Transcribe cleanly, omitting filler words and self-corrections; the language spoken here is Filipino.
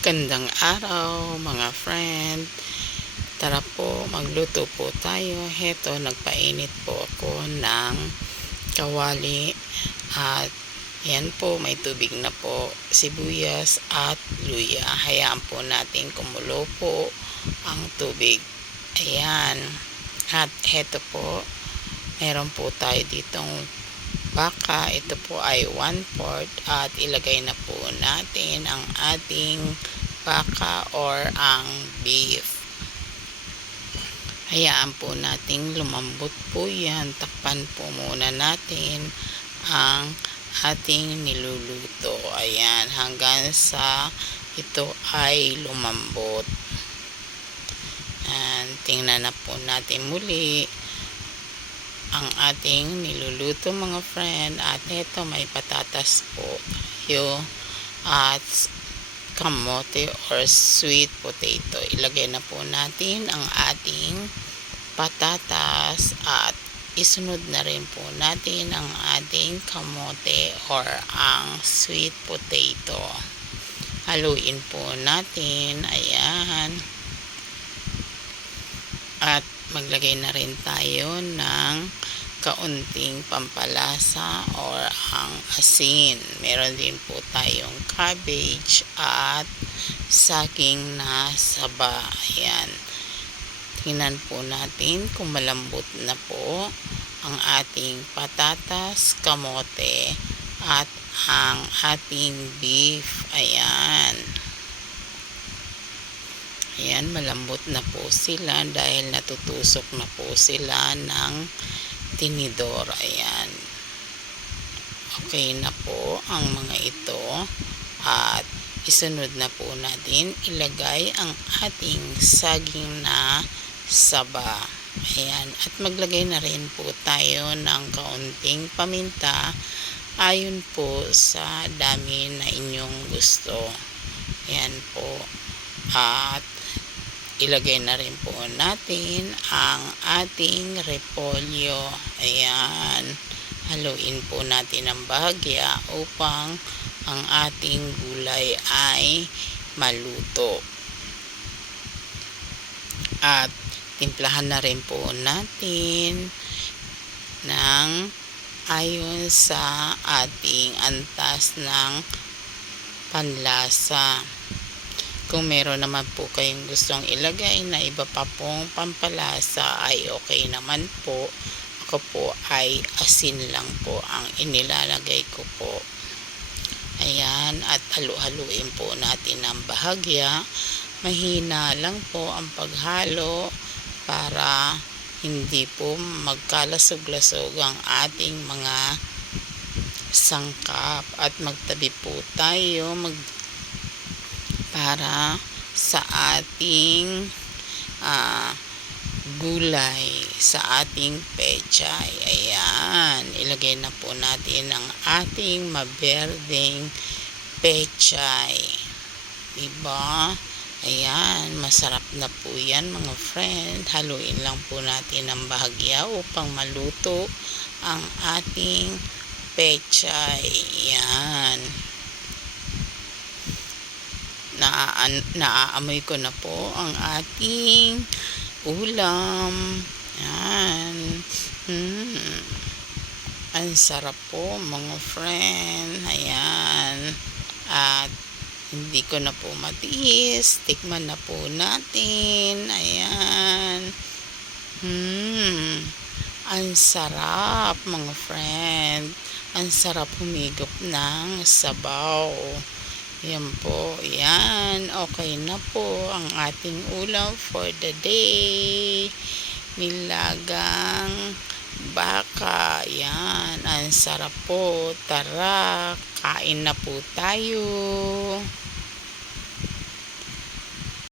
Gandang araw mga friend. Tara po, magluto po tayo. Heto, nagpainit po ako ng kawali at yan po, may tubig na po, sibuyas at luya. Hayaan po natin kumulo po ang tubig. Ayan. At heto po, meron po tayo ditong baka. Ito po ay 1/4 at ilagay na po natin ang ating baka or ang beef. Hayaan po nating lumambot po yan. Takpan po muna natin ang ating niluluto. Ayan, hanggang sa ito ay lumambot. And tingnan na po natin muli ang ating niluluto mga friend. At ito, may patatas po tayo at kamote or sweet potato. Ilagay na po natin ang ating patatas at isunod na rin po natin ang ating kamote or ang sweet potato. Haluin po natin. Ayan. At maglagay na rin tayo ng kaunting pampalasa or ang asin. Meron din po tayong cabbage at saging na saba. Ayan. Tingnan po natin kung malambot na po ang ating patatas, kamote at ang ating beef. Ayan. Ayan, malambot na po sila dahil natutusok na po sila ng tinidor. Ayan. Okay na po ang mga ito. At isunod na po natin ilagay ang ating saging na saba. Ayan. At maglagay na rin po tayo ng kaunting paminta ayon po sa dami na inyong gusto. Ayan po. At ilagay na rin po natin ang ating repolyo. Ayan. Haluin po natin ang bahagya upang ang ating gulay ay maluto. At timplahan na rin po natin ng ayon sa ating antas ng panlasa. Kung meron naman po kayong gustong ilagay na iba pa pong pampalasa ay okay naman po. Ako po ay asin lang po ang inilalagay ko po. Ayan, at halu-haluin po natin ang bahagya. Mahina lang po ang paghalo para hindi po magkalasog-lasog ang ating mga sangkap. At magtabi po tayo para sa ating gulay, sa ating pechay. Ayan, ilagay na po natin ang ating maberdeng pechay. Diba? Ayan, masarap na po yan mga friend. Haluin lang po natin ang bahagya upang maluto ang ating pechay. Ayan. Naaamoy ko na po ang ating ulam. Ayan. Ang sarap po mga friend. Ayan. At hindi ko na po matiis. Tikman na po natin. Ayan. Ang sarap mga friend. Ang sarap humigop ng sabaw. Yan po, yan. Okay na po ang ating ulam for the day. Nilagang baka. Yan, ang sarap po. Tara, kain na po tayo.